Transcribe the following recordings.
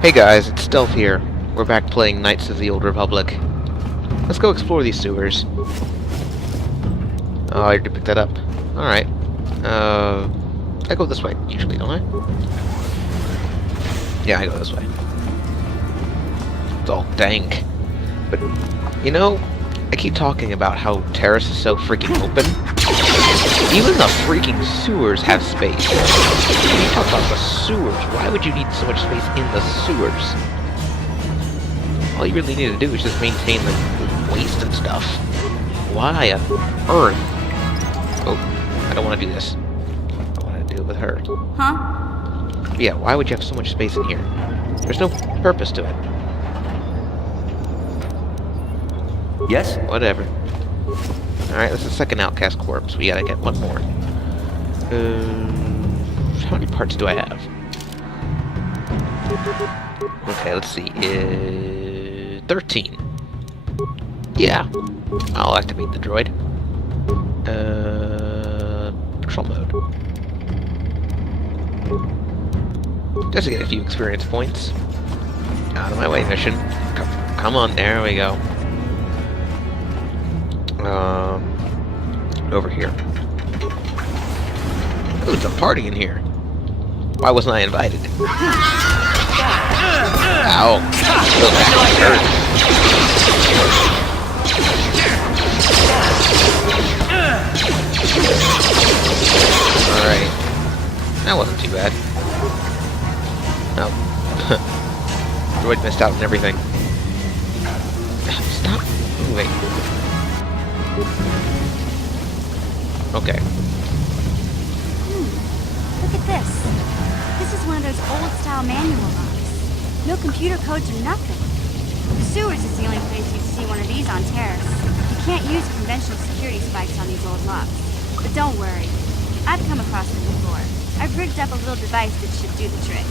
Hey guys, it's Stealth here. We're back playing Knights of the Old Republic. Let's go explore these sewers. Oh, I already picked that up. Alright. I go this way, usually, don't I? Yeah, I go this way. It's all dank. But, you know, I keep talking about how Terrace is so freaking open. Even the freaking sewers have space. When you talk about the sewers, why would you need so much space in the sewers? All you really need to do is just maintain the waste and stuff. Why on earth? Oh, I don't want to do this. I want to do it with her. Huh? Yeah, why would you have so much space in here? There's no purpose to it. Yes? Whatever. Alright, that's the second outcast corpse. We gotta get one more. How many parts do I have? Okay, let's see. 13. Yeah. I'll activate the droid. Patrol mode. Just to get a few experience points. Out of my way, mission. Come on, there we go. Over here. Ooh, it's a party in here. Why wasn't I invited? Ow. That hurt. Alright. That wasn't too bad. No. Droid missed out on everything. Stop moving. Okay. Look at this. This is one of those old-style manual locks. No computer codes or nothing. The sewers is the only place you'd see one of these on Terrace. You can't use conventional security spikes on these old locks. But don't worry. I've come across them before. I've rigged up a little device that should do the trick.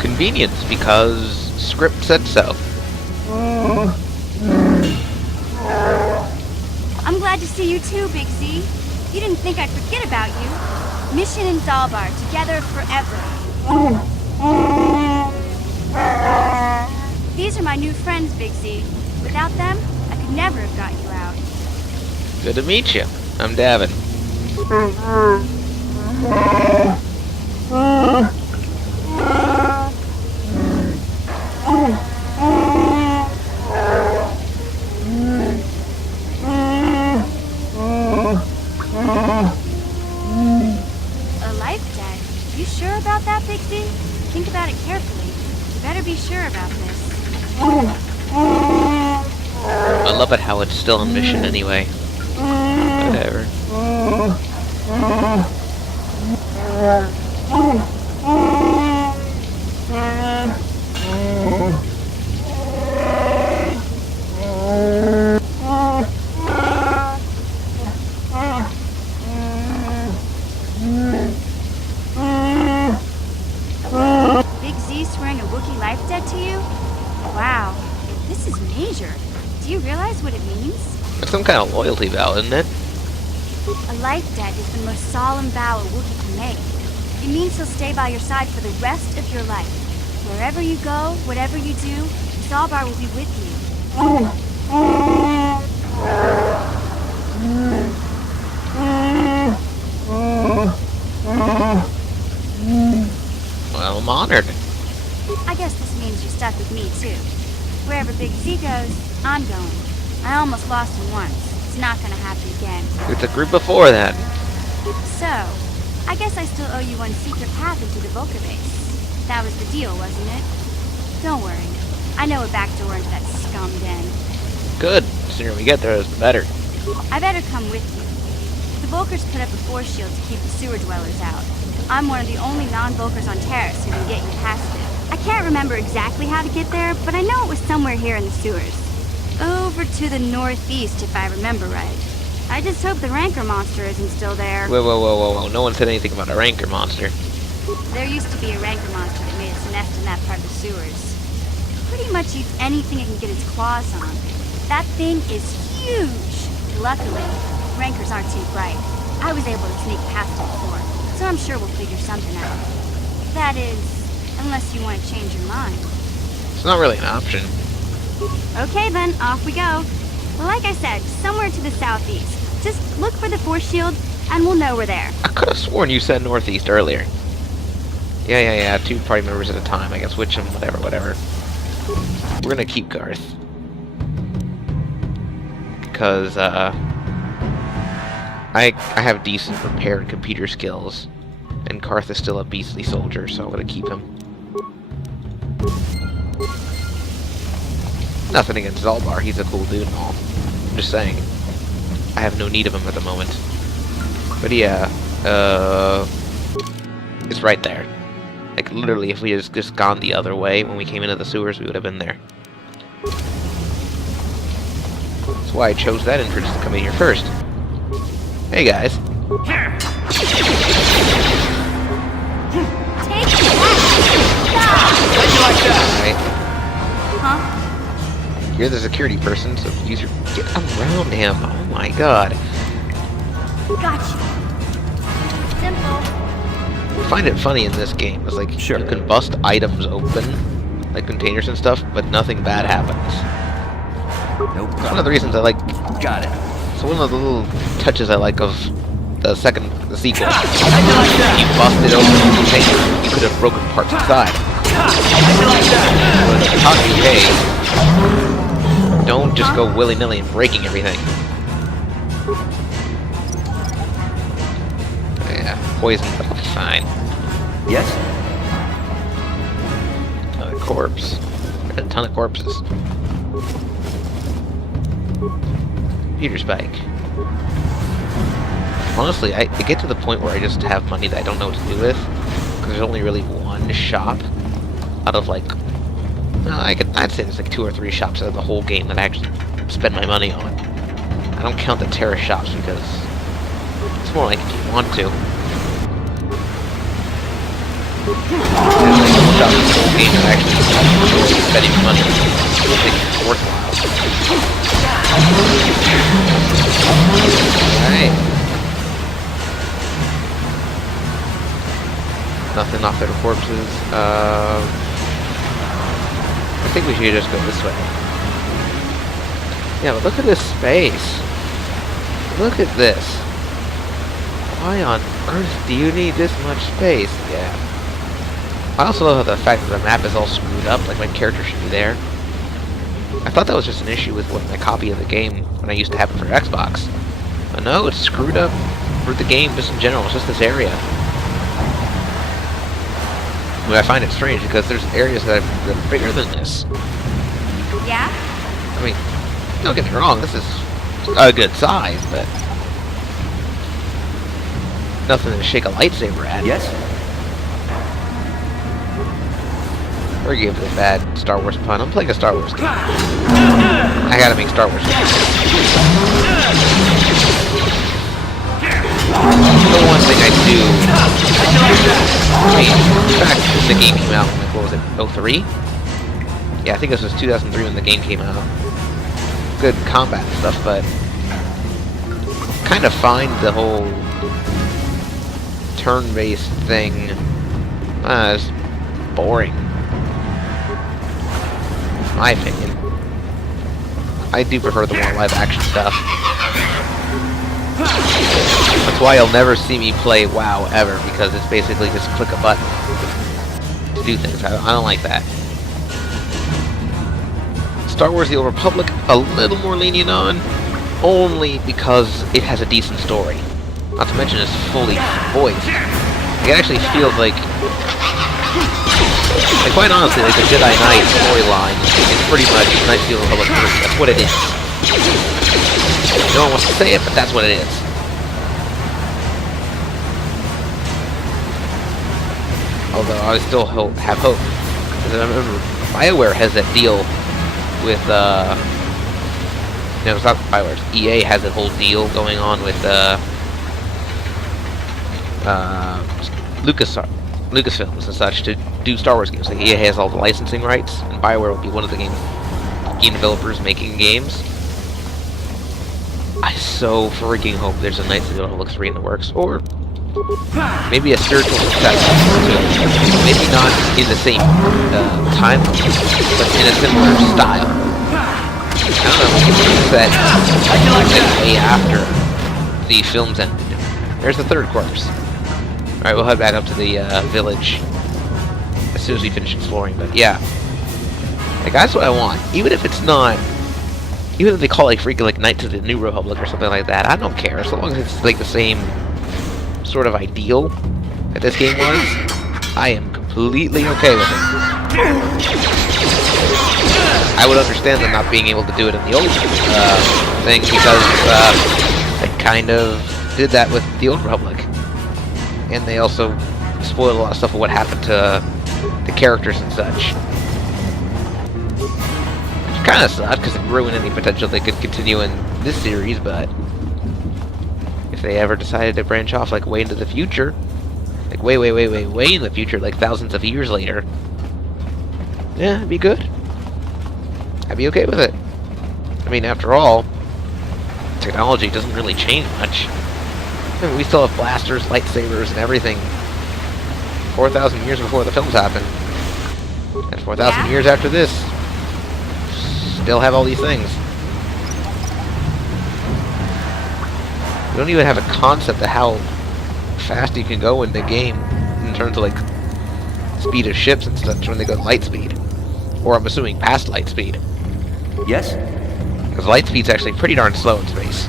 Convenience, because script said so. I'm glad to see you too, Big Z. You didn't think I'd forget about you. Mission and Zalbar, together forever. These are my new friends, Big Z. Without them, I could never have got you out. Good to meet you. I'm Davin. A life debt? You sure about that, Big Z? Think about it carefully. You better be sure about this. I love it how it's still on mission anyway. Whatever. Big Z swearing a Wookiee life debt to you? Wow, this is major. Do you realize what it means? It's some kind of loyalty vow, isn't it? A life debt is the most solemn vow a Wookiee can make. It means he'll stay by your side for the rest of your life. Wherever you go, whatever you do, Zalbar will be with you. Well, I'm honored. I guess this means you're stuck with me, too. Wherever Big Z goes, I'm going. I almost lost him once. It's not gonna happen again. It's a group before that. So, I guess I still owe you one secret path into the Vulcan base. That was the deal, wasn't it? Don't worry. I know a back door into that scum den. Good. The sooner we get there, the better. I better come with you. The Vulkars put up a force shield to keep the sewer dwellers out. I'm one of the only non-Vulkars on Terrace who can get you past it. I can't remember exactly how to get there, but I know it was somewhere here in the sewers. Over to the northeast, if I remember right. I just hope the Rancor monster isn't still there. Whoa. No one said anything about a Rancor monster. There used to be a Rancor monster that made its nest in that part of the sewers. Pretty much eats anything it can get its claws on. That thing is huge. Luckily, Rancors aren't too bright. I was able to sneak past it before, so I'm sure we'll figure something out. That is, Unless you want to change your mind. It's not really an option. Okay then, off we go. Like I said, somewhere to the southeast. Just look for the force shield, and we'll know we're there. I could have sworn you said northeast earlier. Yeah. 2 party members at a time. I can switch them, whatever. We're gonna keep Garth. Because, I have decent repair and computer skills. And Garth is still a beastly soldier, so I'm gonna keep him. Nothing against Zalbar, he's a cool dude and all. I'm just saying. I have no need of him at the moment. But yeah, it's right there. Like, literally, if we had just gone the other way when we came into the sewers, we would have been there. That's why I chose that entrance to come in here first. Hey, guys. Take that! Alright, Huh? you're the security person, so use your... Get around him! Oh my god. Gotcha. Simple. I find it funny in this game, is like, Sure. you can bust items open, like containers and stuff, but nothing bad happens. No It's one of problem. the reasons I like... Got it. It's one of the little touches I like of the sequel. You busted open the container, you could have broken parts inside. But talking, hey, don't just go willy-nilly and breaking everything. Yeah, poison, but fine. Yes? Another corpse. Got a ton of corpses. Computer spike. Honestly, I get to the point where I just have money that I don't know what to do with, because there's only really one shop out of like, I'd say there's like 2 or 3 shops out of the whole game that I actually spend my money on. I don't count the terrorist shops because it's more like if you want to. There's like a shop in the whole game that I actually enjoy spending money on. I think it's worthwhile. Alright. Nothing off their corpses. I think we should just go this way. Yeah, but look at this space. Look at this. Why on earth do you need this much space? Yeah. I also love the fact that the map is all screwed up, like my character should be there. I thought that was just an issue with my copy of the game when I used to have it for Xbox. But no, it's screwed up for the game just in general. It's just this area. I mean, I find it strange because there's areas that are bigger than this. Yeah? I mean, don't get me wrong, this is a good size, but nothing to shake a lightsaber at. Yes? Forgive the bad Star Wars pun. I'm playing a Star Wars game. I gotta make Star Wars games. The one thing I do... I mean, back when the game came out, like, what was it, 03? Yeah, I think this was 2003 when the game came out. Good combat and stuff, but... kind of find the whole... turn-based thing... it's boring. In my opinion. I do prefer the more live-action stuff. That's why you'll never see me play WoW ever, because it's basically just click a button to do things. I don't like that. Star Wars The Old Republic, a little more lenient on, only because it has a decent story. Not to mention it's fully voiced. It actually feels like quite honestly, like the Jedi Knight storyline is pretty much Knights of the Old Republic 3. That's what it is. No one wants to say it, but that's what it is. Although I still have hope, because I remember BioWare has that deal with no, it's not BioWare. It's EA has that whole deal going on with Lucasfilms and such to do Star Wars games. Like EA has all the licensing rights, and BioWare will be one of the game developers making games. I so freaking hope there's a Knights of the Old Republic 3 in the works, or maybe a spiritual successor to it. Maybe not in the same time, but in a similar style. I don't know, set way after the films ended. There's the third corpse. Alright, we'll head back up to the village as soon as we finish exploring, but yeah. Like, that's what I want. Even if it's not... Even if they call it like freaking like Knights of the New Republic or something like that, I don't care. So long as it's like the same sort of ideal that this game was, I am completely okay with it. I would understand them not being able to do it in the old thing because they kind of did that with the Old Republic. And they also spoiled a lot of stuff of what happened to the characters and such. Which kind of sucked because it ruined any potential they could continue in this series, but if they ever decided to branch off like way into the future, like way in the future, like thousands of years later, yeah, it'd be good. I'd be okay with it. I mean, after all, technology doesn't really change much. I mean, we still have blasters, lightsabers, and everything 4,000 years before the films happened. And 4,000 years after this, still have all these things. We don't even have a concept of how fast you can go in the game in terms of, like, speed of ships and such when they go light speed. Or I'm assuming past light speed. Yes? Because light speed's actually pretty darn slow in space.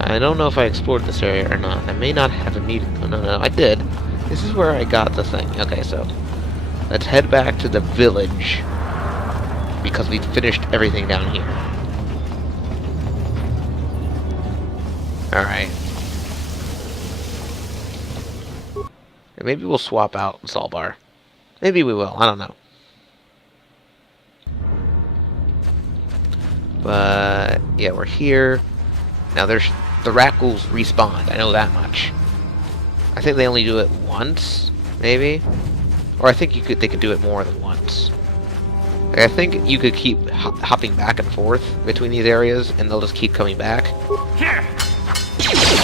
I don't know if I explored this area or not. I may not have immediately... Oh, no, I did. This is where I got the thing. Okay, so let's head back to the village because we finished everything down here. Alright. Maybe we'll swap out Zalbar. Maybe we will. I don't know. But yeah, we're here. Now there's the Rackles respawned. I know that much. I think they only do it once, maybe, or I think they could do it more than once. Like, I think you could keep hopping back and forth between these areas, and they'll just keep coming back.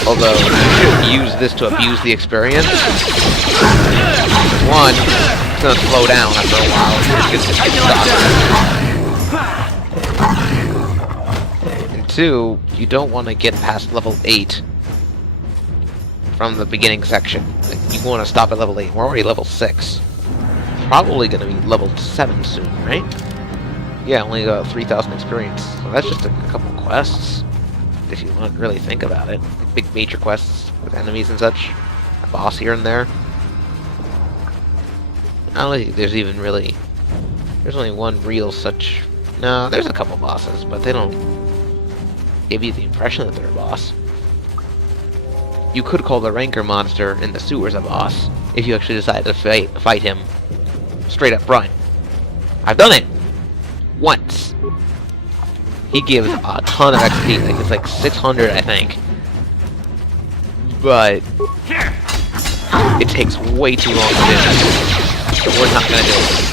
Although you shouldn't use this to abuse the experience. One, it's gonna slow down after a while. It's and two, you don't want to get past level 8 from the beginning section. Like, you want to stop at level 8. We're already level 6. Probably going to be level 7 soon, right? Yeah, only got 3,000 experience. So that's just a couple quests, if you want to really think about it. Like big major quests with enemies and such. A boss here and there. I don't think there's even really... There's only one real such... No, there's a couple bosses, but they don't give you the impression that they're a boss. You could call the Rancor monster in the sewers a boss, if you actually decide to fight him straight up front. I've done it! Once. He gives a ton of XP, like it's like 600, I think. But it takes way too long to do. So we're not gonna do it.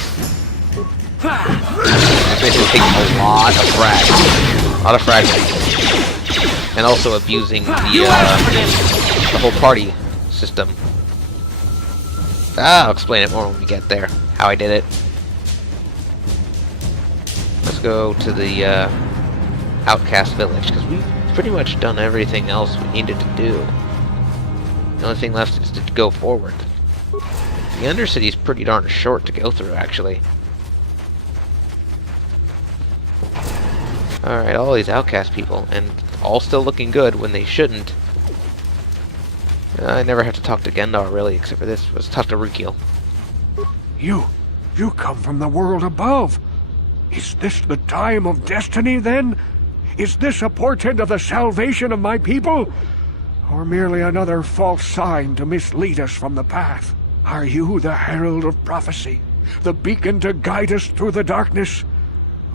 It basically takes a lot of frags. A lot of fragments. And also abusing the whole party system. I'll explain it more when we get there, how I did it. Let's go to the outcast village, because we've pretty much done everything else we needed to do. The only thing left is to go forward. The Undercity is pretty darn short to go through, actually. Alright, all these outcast people, and all still looking good when they shouldn't. I never have to talk to Gendar, really, except for this. Let's talk to Rukiel. You come from the world above. Is this the time of destiny, then? Is this a portent of the salvation of my people? Or merely another false sign to mislead us from the path? Are you the herald of prophecy? The beacon to guide us through the darkness?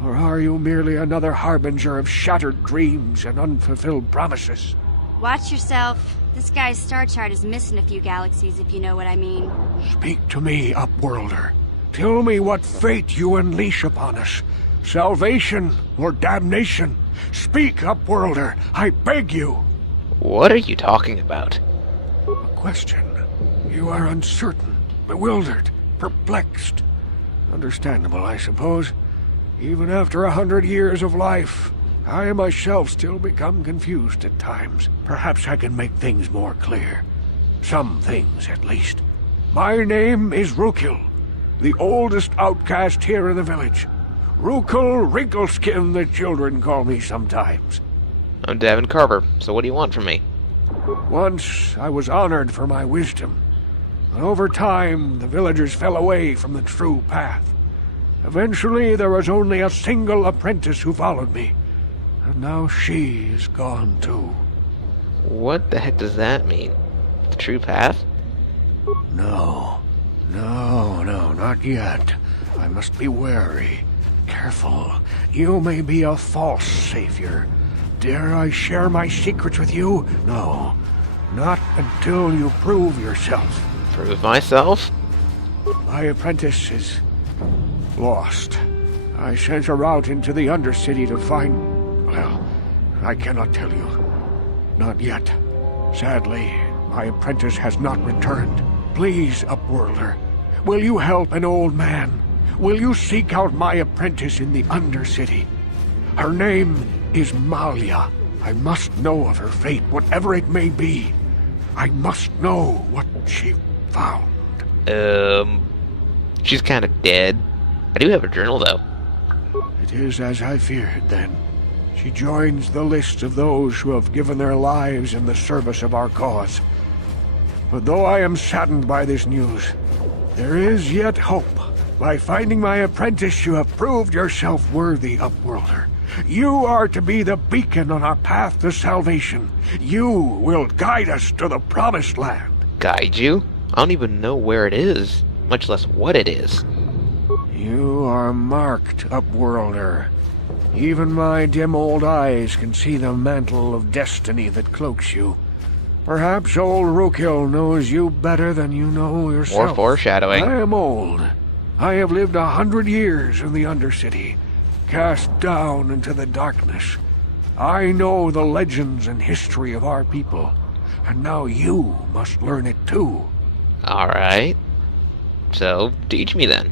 Or are you merely another harbinger of shattered dreams and unfulfilled promises? Watch yourself. This guy's star chart is missing a few galaxies, if you know what I mean. Speak to me, Upworlder. Tell me what fate you unleash upon us. Salvation or damnation? Speak, Upworlder, I beg you. What are you talking about? A question. You are uncertain, bewildered, perplexed. Understandable, I suppose. Even after 100 years of life, I myself still become confused at times. Perhaps I can make things more clear. Some things, at least. My name is Rukil, the oldest outcast here in the village. Rukil Wrinkleskin, the children call me sometimes. I'm Davin Carver, so what do you want from me? Once I was honored for my wisdom. But over time, the villagers fell away from the true path. Eventually, there was only a single apprentice who followed me. And now she is gone too. What the heck does that mean? The true path? No, not yet. I must be wary. Careful. You may be a false savior. Dare I share my secrets with you? No, not until you prove yourself. Prove myself? My apprentice is lost. I sent her out into the Undercity to find... Well, I cannot tell you. Not yet. Sadly, my apprentice has not returned. Please, Upworlder, will you help an old man? Will you seek out my apprentice in the Undercity? Her name is Malia. I must know of her fate, whatever it may be. I must know what she found. She's kind of dead. I do have a journal, though. It is as I feared, then. She joins the list of those who have given their lives in the service of our cause. But though I am saddened by this news, there is yet hope. By finding my apprentice, you have proved yourself worthy, Upworlder. You are to be the beacon on our path to salvation. You will guide us to the Promised Land. Guide you? I don't even know where it is, much less what it is. You are marked, Upworlder. Even my dim old eyes can see the mantle of destiny that cloaks you. Perhaps old Rukil knows you better than you know yourself. More foreshadowing. I am old. I have lived 100 years in the Undercity, cast down into the darkness. I know the legends and history of our people, and now you must learn it too. Alright. So, teach me then.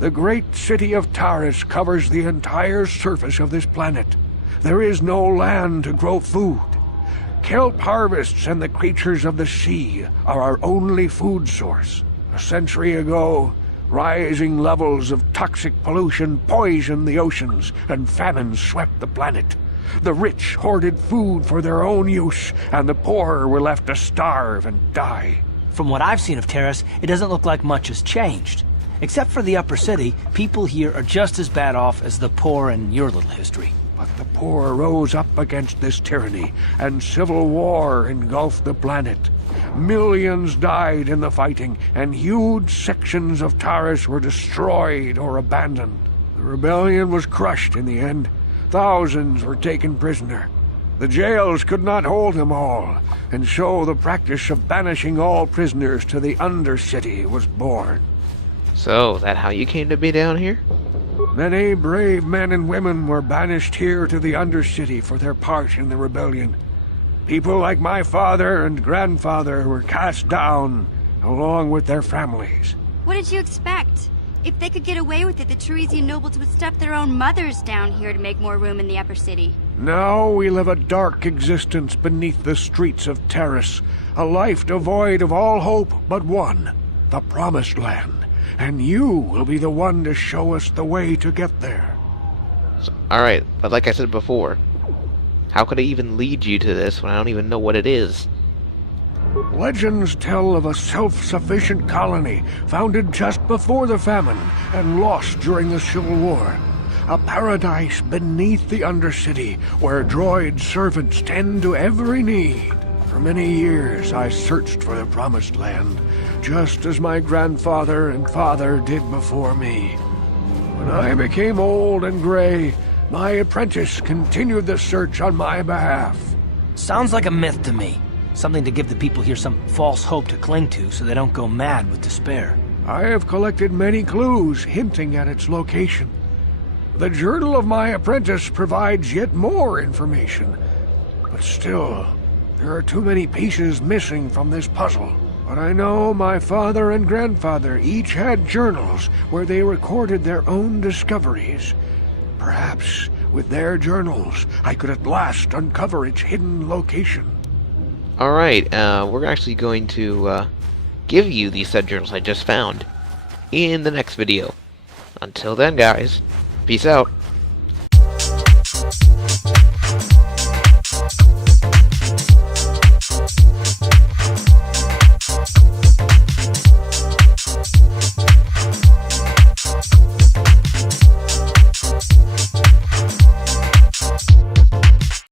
The great city of Taris covers the entire surface of this planet. There is no land to grow food. Kelp harvests and the creatures of the sea are our only food source. A century ago, rising levels of toxic pollution poisoned the oceans, and famine swept the planet. The rich hoarded food for their own use, and the poor were left to starve and die. From what I've seen of Terrace, it doesn't look like much has changed. Except for the upper city, people here are just as bad off as the poor in your little history. But the poor rose up against this tyranny, and civil war engulfed the planet. Millions died in the fighting, and huge sections of Taris were destroyed or abandoned. The rebellion was crushed in the end. Thousands were taken prisoner. The jails could not hold them all, and so the practice of banishing all prisoners to the Undercity was born. So, is that how you came to be down here? Many brave men and women were banished here to the Undercity for their part in the rebellion. People like my father and grandfather were cast down, along with their families. What did you expect? If they could get away with it, the Teresian nobles would step their own mothers down here to make more room in the upper city. Now we live a dark existence beneath the streets of Taris, a life devoid of all hope but one, the Promised Land. And you will be the one to show us the way to get there. So, alright, but like I said before, how could I even lead you to this when I don't even know what it is? Legends tell of a self-sufficient colony founded just before the famine and lost during the Civil War. A paradise beneath the Undercity where droid servants tend to every need. For many years I searched for the Promised Land, just as my grandfather and father did before me. When I became old and gray, my apprentice continued the search on my behalf. Sounds like a myth to me. Something to give the people here some false hope to cling to so they don't go mad with despair. I have collected many clues hinting at its location. The journal of my apprentice provides yet more information. But still, There are too many pieces missing from this puzzle. But I know my father and grandfather each had journals where they recorded their own discoveries. Perhaps with their journals, I could at last uncover its hidden location. Alright, we're actually going to give you these said journals I just found in the next video. Until then, guys, peace out.